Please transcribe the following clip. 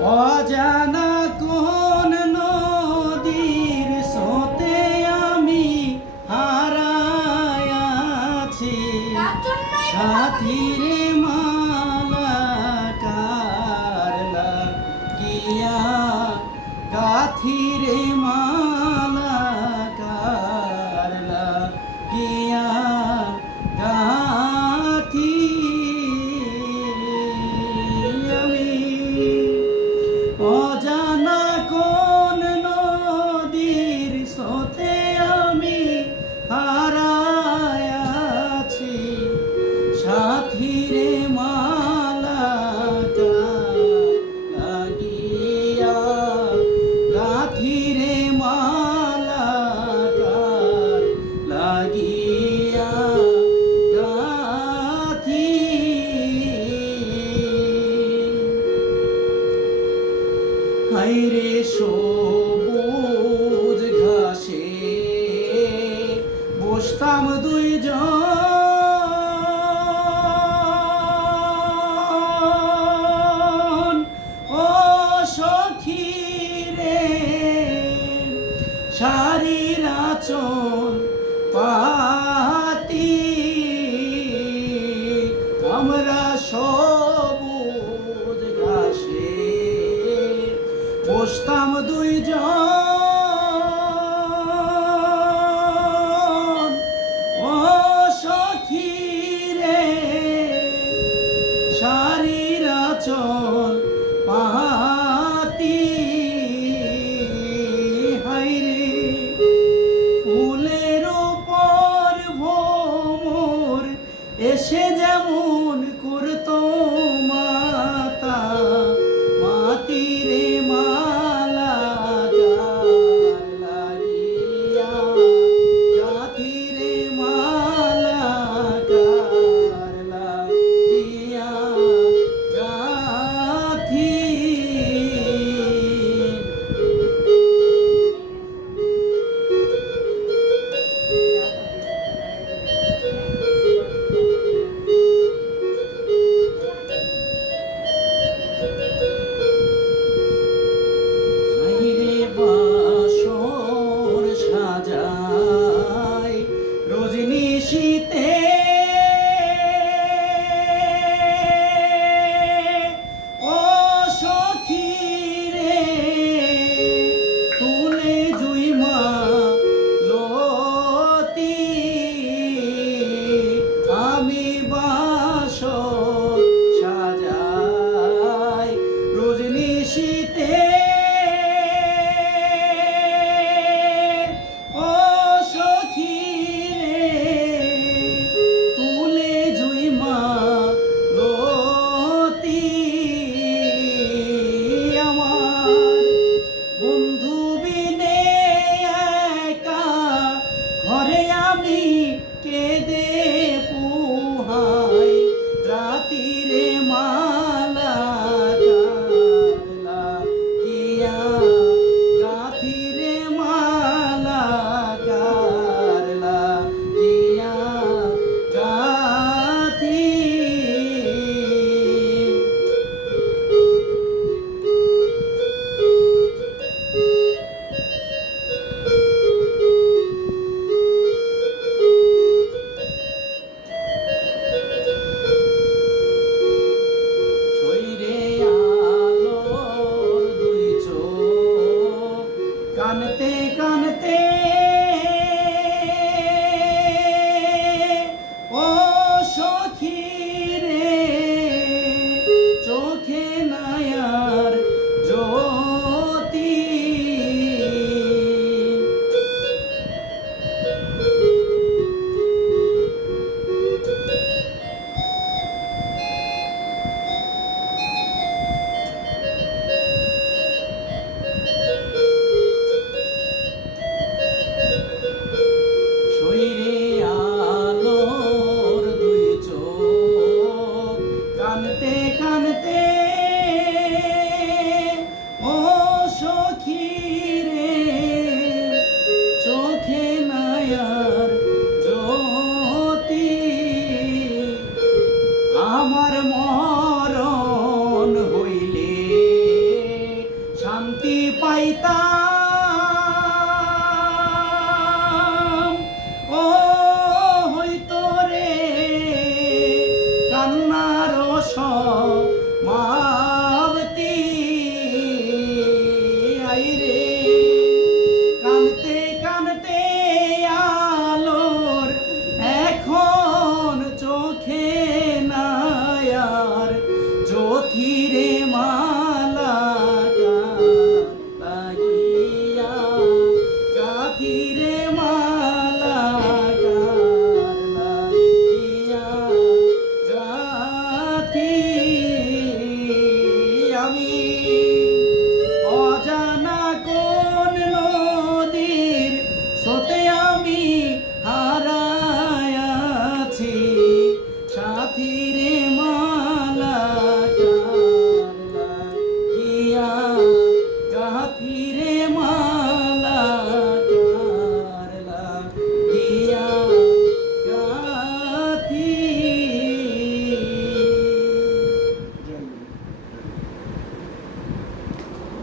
我家那 হাইরে সবুজ কানতে কানতে